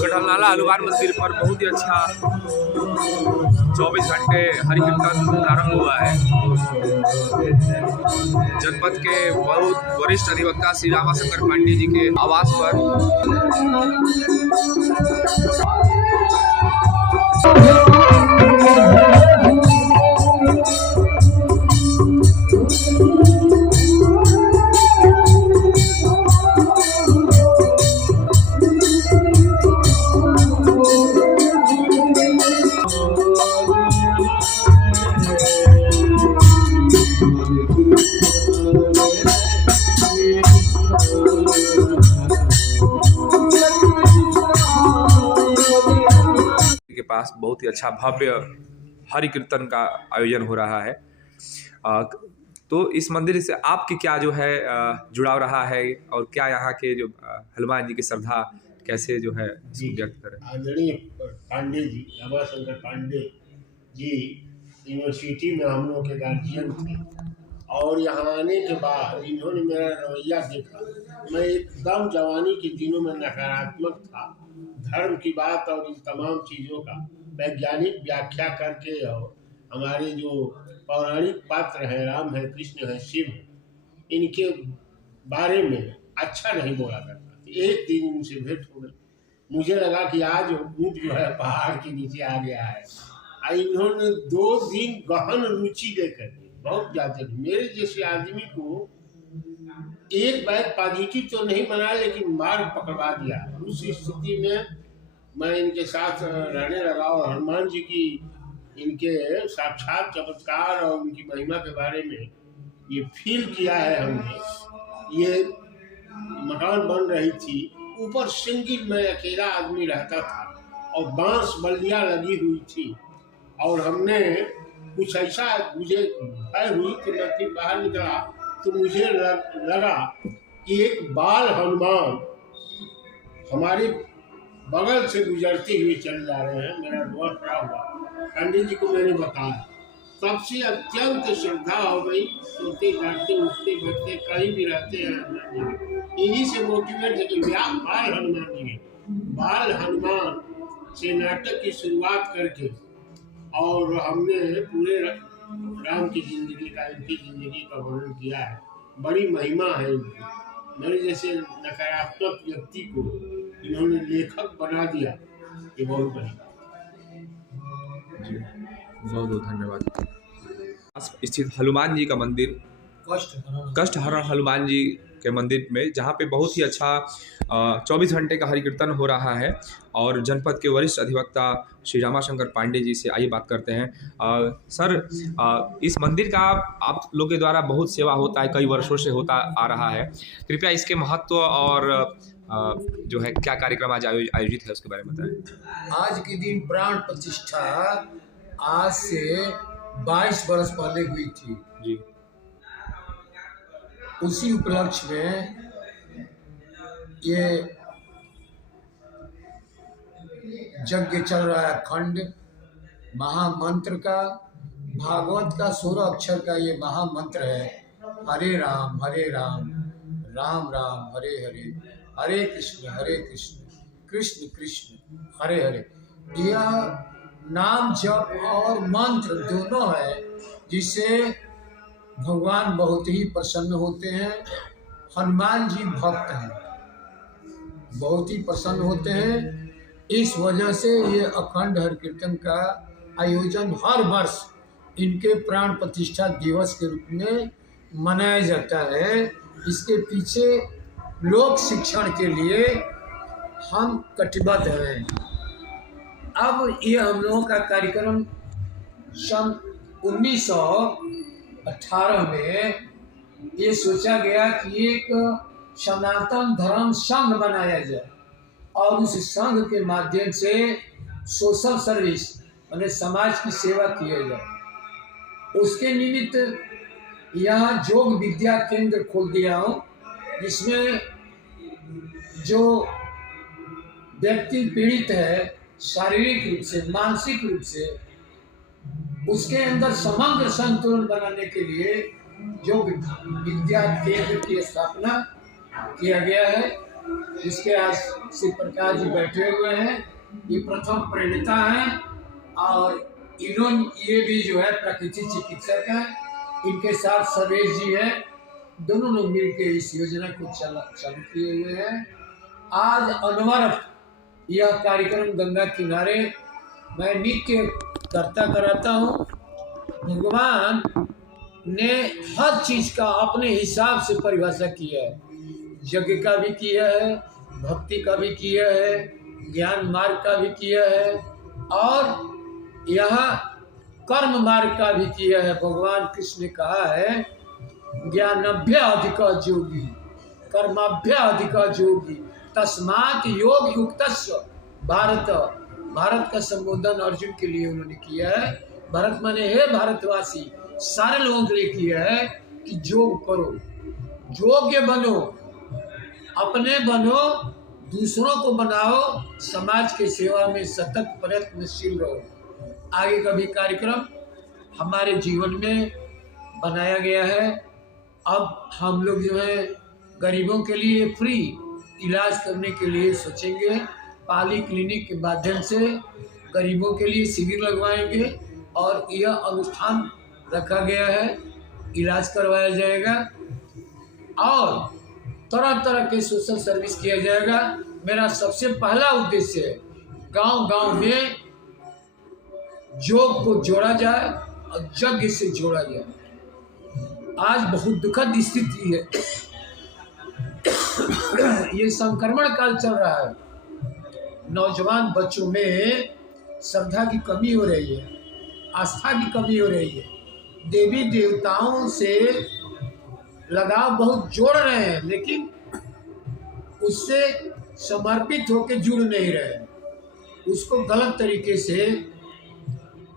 कटहलनाला हनुमान मंदिर पर बहुत ही अच्छा 24 घंटे हरि कीर्तन प्रारंभ हुआ है। जनपद के बहुत वरिष्ठ अधिवक्ता श्री रामाशंकर पांडे जी के आवास पर के पास बहुत ही अच्छा भव्य हरि कीर्तन का आयोजन हो रहा है। तो इस मंदिर से आपकी क्या जो है जुड़ाव रहा है और क्या यहाँ के जो हनुमान जी की श्रद्धा कैसे जो है इसको व्यक्त करें? आदरणीय पांडे जी, रमाशंकर पांडे जी यूनिवर्सिटी में हम लोग के गार्जियन थे और यहाँ आने के बाद इन्होंने मेरा रवैया देखा। मैं एकदम जवानी के दिनों में नकारात्मक था। धर्म की बात और इन तमाम चीज़ों का वैज्ञानिक व्याख्या करके और हमारे जो पौराणिक पात्र हैं, राम है, कृष्ण है, शिव है, इनके बारे में अच्छा नहीं बोला करता। एक दिन उनसे भेंट हो गई। मुझे लगा कि आज ऊँट जो है पहाड़ के नीचे आ गया है। इन्होंने 2 दिन गहन रुचि लेकर बहुत ज्यादा मेरे जैसे आदमी को एक बार पॉजिटिव तो नहीं बनाया लेकिन मार्ग पकड़वा दिया। उस स्थिति में मैं इनके साथ रहने लगा और हनुमान जी की इनके साक्षात चमत्कार और उनकी महिमा के बारे में ये फील किया है हमने। ये मकान बन रही थी, ऊपर सिंगल मैं अकेला आदमी रहता था और बांस बल्लियाँ लगी हुई थी और हमने कुछ ऐसा मुझे भय हुई कि मैं फिर बाहर निकला तो मुझे लगा कि एक बाल हनुमान हमारे बगल से गुजरते हुए चले जा रहे हैं। मेरा रोआ खड़ा हुआ। पंडित जी को मैंने बताया, तब से अत्यंत श्रद्धा हो गई। सोते जागते उठते बैठते कहीं भी रहते हैं, इन्हीं से मोटिवेट है कि बाल हनुमान जी बाल हनुमान से नाटक की शुरुआत करके और हमने पूरे राम की जिंदगी का, इनकी जिंदगी का वर्णन किया है। बड़ी महिमा है इनकी। मेरे जैसे नकारात्मक व्यक्ति को इन्होंने लेखक बना दिया, ये बहुत बड़ी बात जी, बहुत बहुत धन्यवाद। स्थित हनुमान जी का मंदिर कष्टहरण हनुमान जी के मंदिर में, जहाँ पे बहुत ही अच्छा 24 घंटे का हरि कीर्तन हो रहा है और जनपद के वरिष्ठ अधिवक्ता श्री रामाशंकर पांडे जी से आइए बात करते हैं। सर, इस मंदिर का आप लोग के द्वारा बहुत सेवा होता है, कई वर्षों से होता आ रहा है। कृपया इसके महत्व और जो है क्या कार्यक्रम आज आयोजित है उसके बारे में बताएं। आज के दिन प्राण प्रतिष्ठा आज से 22 वर्ष पहले हुई थी जी। उसी उपलक्ष्य में ये यज्ञ चल रहा है। अखंड महामंत्र का, भागवत का 16 अक्षर का ये महामंत्र है। हरे राम राम राम हरे हरे, हरे कृष्ण कृष्ण कृष्ण हरे हरे। यह नाम जप और मंत्र दोनों है जिससे भगवान बहुत ही प्रसन्न होते हैं। हनुमान जी भक्त हैं, बहुत ही प्रसन्न होते हैं। इस वजह से ये अखंड हरि कीर्तन का आयोजन हर वर्ष इनके प्राण प्रतिष्ठा दिवस के रूप में मनाया जाता है। इसके पीछे लोक शिक्षण के लिए हम कटिबद्ध हैं। अब ये हम लोगों का कार्यक्रम सन 1918 में ये सोचा गया कि एक सनातन धर्म संघ बनाया जाए और उस संघ के माध्यम से सोशल सर्विस माने समाज की सेवा किया जाए। उसके निमित्त यहाँ योग विद्या केंद्र खोल दिया हूँ, जिसमें जो व्यक्ति पीड़ित है शारीरिक रूप से, मानसिक रूप से, उसके अंदर समग्र संतुलन बनाने के लिए योग विद्या केंद्र की स्थापना किया गया है। जिसके आज श्री प्रकाश जी बैठे हुए हैं, ये प्रथम प्रणेता हैं और ये भी जो है प्रकृति चिकित्सक हैं। इनके साथ सर्वेश जी हैं, दोनों लोग मिलकर इस योजना को चालू किए हुए हैं। आज अनवरत यह कार्यक्रम गंगा किनारे मैं नित्य करता कराता हूँ। भगवान ने हर चीज का अपने हिसाब से परिभाषा किया है। यज्ञ का भी किया है, भक्ति का भी किया है, ज्ञान मार्ग का भी किया है और यहाँ कर्म मार्ग का भी किया है। भगवान कृष्ण ने कहा है ज्ञानाभ्य अधिक योगी कर्माभ्य अधिक योगी तस्मात् योग युक्तस्य भारत। भारत का संबोधन अर्जुन के लिए उन्होंने किया है। भारत माने हे भारतवासी, सारे लोगों के लिए किया है कि योग करो, योग्य बनो, अपने बनो, दूसरों को बनाओ, समाज की सेवा में सतत प्रयत्नशील रहो। आगे का भी कार्यक्रम हमारे जीवन में बनाया गया है। अब हम लोग जो है गरीबों के लिए फ्री इलाज करने के लिए सोचेंगे। पाली क्लिनिक के माध्यम से गरीबों के लिए शिविर लगवाएंगे और यह अनुष्ठान रखा गया है, इलाज करवाया जाएगा और तरह तरह के सोशल सर्विस किया जाएगा। मेरा सबसे पहला उद्देश्य है गांव-गांव में योग को जोड़ा जाए और यज्ञ से जोड़ा जाए। आज बहुत दुखद स्थिति है, ये संक्रमण काल चल रहा है, नौजवान बच्चों में श्रद्धा की कमी हो रही है, आस्था की कमी हो रही है, देवी देवताओं से लगाव बहुत जोड़ रहे हैं लेकिन उससे समर्पित होकर जुड़ नहीं रहे, उसको गलत तरीके से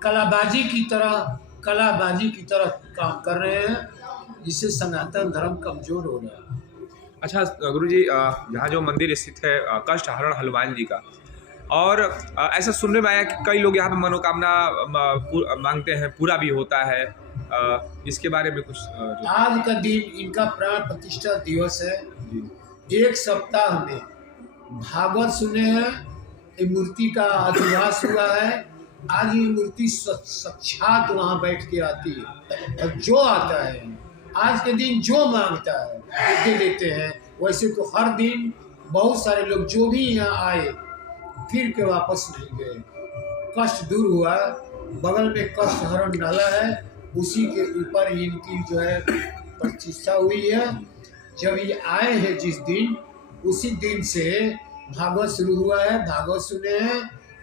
कलाबाजी की तरह काम कर रहे हैं, जिससे सनातन धर्म कमजोर हो रहा है। अच्छा गुरुजी, यहाँ जो मंदिर स्थित है कष्ट हरण हनुमान जी का, और ऐसा सुनने में आया कि कई लोग यहाँ पे मनोकामना मांगते हैं, पूरा भी होता है, इसके बारे में कुछ आज का दिन इनका प्राण प्रतिष्ठा दिवस है। एक सप्ताह में भागवत सुने हैं, ये मूर्ति का अधिवास हुआ है। आज ये मूर्ति साक्षात वहाँ बैठ के आती है और जो आता है आज के दिन जो मांगता है वो दे देते हैं। वैसे तो हर दिन बहुत सारे लोग जो भी यहाँ आए फिर के वापस नहीं गए। कष्ट दूर हुआ, बगल में कष्ट हरण नाला है, उसी के ऊपर इनकी जो है प्रतिष्ठा हुई है। जब ये आए हैं जिस दिन, उसी दिन से भागवत शुरू हुआ है, भागवत सुने हैं,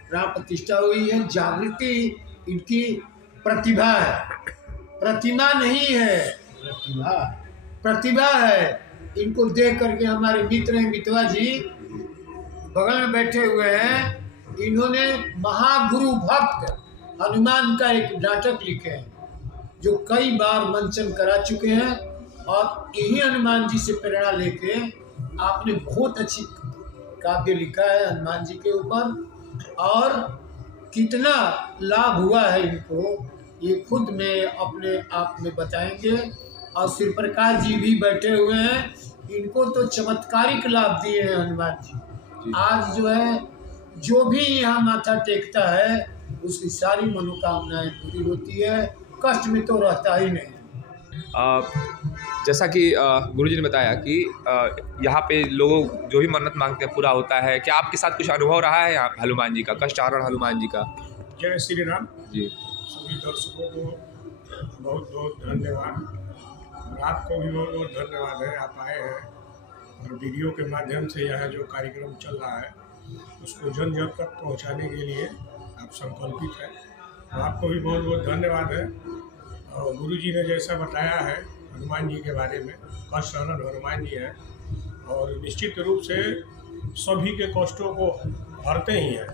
प्राण प्रतिष्ठा हुई है। जागृति इनकी प्रतिभा है, प्रतिमा नहीं है, प्रतिभा है। इनको देख करके हमारे मित्र हैं, मितवा जी बगल में बैठे हुए हैं, इन्होंने महागुरु भक्त हनुमान का एक नाटक लिखे हैं जो कई बार मंचन करा चुके हैं और यही हनुमान जी से प्रेरणा लेके आपने बहुत अच्छी काव्य लिखा है हनुमान जी के ऊपर। और कितना लाभ हुआ है इनको ये खुद में अपने आप में बताएंगे। और श्री प्रकाश जी भी बैठे हुए हैं, इनको तो चमत्कारिक लाभ दिए हैं हनुमान जी। आज जो है जो भी यहाँ माथा टेकता है उसकी सारी मनोकामनाएं पूरी होती है, कष्ट में तो रहता ही नहीं। जैसा कि गुरुजी ने बताया कि यहाँ पे लोग जो भी मन्नत मांगते हैं पूरा होता है। क्या आपके साथ कुछ अनुभव रहा है यहाँ हनुमान जी का, कष्ट हरण हनुमान जी का? जय श्री राम जी। सभी दर्शकों को बहुत बहुत धन्यवाद, आपको भी बहुत बहुत धन्यवाद है, आप आए हैं और वीडियो के माध्यम से यह जो कार्यक्रम चल रहा है उसको जन जन तक पहुँचाने के लिए आप संकल्पित हैं, तो आपको भी बहुत बहुत धन्यवाद है। और गुरुजी ने जैसा बताया है हनुमान जी के बारे में, कष्ट हरण हनुमान जी है और निश्चित रूप से सभी के कष्टों को हरते ही हैं।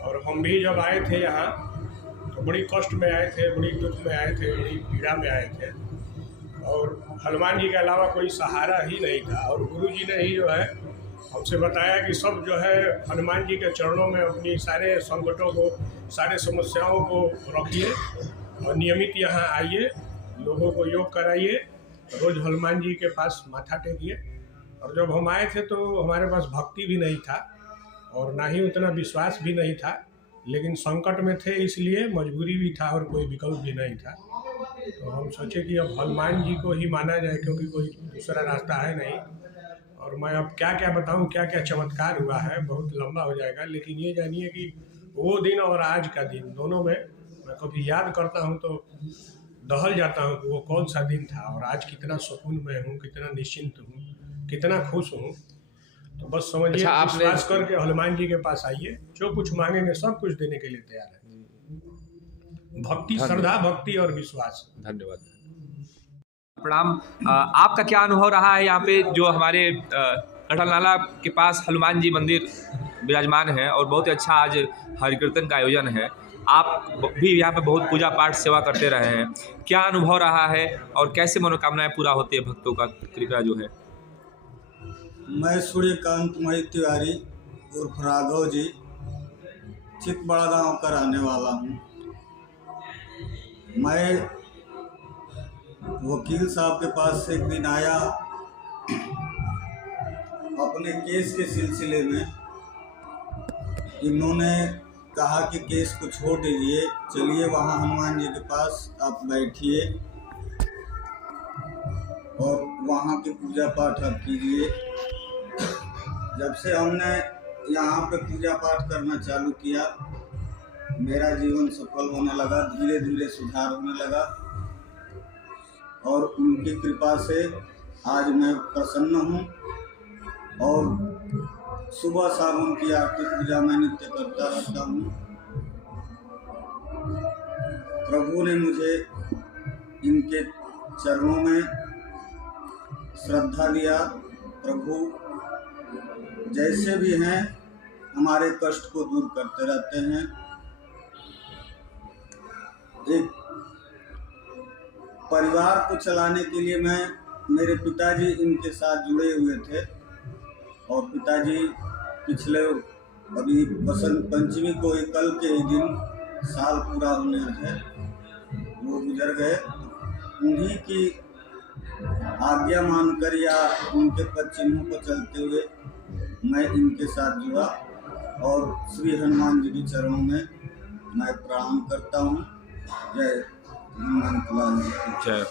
और हम भी जब आए थे यहाँ तो बड़ी कष्ट में आए थे, बड़ी दुख में आए थे, बड़ी पीड़ा में आए थे और हनुमान जी के अलावा कोई सहारा ही नहीं था। और गुरुजी ने ही जो है हमसे बताया कि सब जो है हनुमान जी के चरणों में अपनी सारे संकटों को, सारे समस्याओं को रखिए और नियमित यहाँ आइए, लोगों को योग कराइए, रोज़ हनुमान जी के पास माथा टेकिए और जब हम आए थे तो हमारे पास भक्ति भी नहीं था और ना ही उतना विश्वास भी नहीं था, लेकिन संकट में थे इसलिए मजबूरी भी था और कोई विकल्प भी नहीं था। तो हम सोचे कि अब हनुमान जी को ही माना जाए, क्योंकि कोई दूसरा रास्ता है नहीं। और मैं अब क्या क्या बताऊं, क्या क्या चमत्कार हुआ है, बहुत लंबा हो जाएगा। लेकिन ये जानिए कि वो दिन और आज का दिन दोनों में मैं कभी याद करता हूं तो दहल जाता हूं कि वो कौन सा दिन था और आज कितना सुकून में हूँ, कितना निश्चिंत हूँ, कितना खुश हूँ। तो बस समझिए, अच्छा, आपने विश्वास करके हनुमान जी के पास आइए, जो कुछ मांगेंगे सब कुछ देने के लिए तैयार है। भक्ति, श्रद्धा, भक्ति और विश्वास। धन्यवाद। प्रणाम। आपका क्या अनुभव रहा है यहाँ पे जो हमारे कटहल नाला के पास हनुमान जी मंदिर विराजमान है और बहुत ही अच्छा आज हरि कीर्तन का आयोजन है। आप भी यहाँ पे बहुत पूजा पाठ सेवा करते रहे हैं, क्या अनुभव रहा है और कैसे मनोकामनाएं पूरा होती है भक्तों का, कृपया जो है। मैं सूर्यकांत मई तिवारी उर्फ राघव जी चितबड़ा गांव का रहने वाला हूँ। मैं वकील साहब के पास एक दिन आया अपने केस के सिलसिले में। इन्होंने कहा कि केस को छोड़ दीजिए, चलिए वहाँ हनुमान जी के पास आप बैठिए और वहाँ की पूजा पाठ आप कीजिए। जब से हमने यहाँ पे पूजा पाठ करना चालू किया, मेरा जीवन सफल होने लगा, धीरे धीरे सुधार होने लगा और उनकी कृपा से आज मैं प्रसन्न हूँ। और सुबह शाम उनकी आरती पूजा मैं नित्य करता रहता हूँ। प्रभु ने मुझे इनके चरणों में श्रद्धा दिया। प्रभु जैसे भी हैं हमारे कष्ट को दूर करते रहते हैं। एक परिवार को चलाने के लिए मेरे पिताजी इनके साथ जुड़े हुए थे और पिताजी पिछले अभी बसंत पंचमी को ही कल के ही दिन साल पूरा होने थे, वो गुजर गए। उन्हीं की आज्ञा मानकर या उनके पद चिन्हों पर चलते हुए मैं इनके साथ जुड़ा और श्री हनुमान जी के चरणों में मैं प्रणाम करता हूँ। जय हनुमान। जय।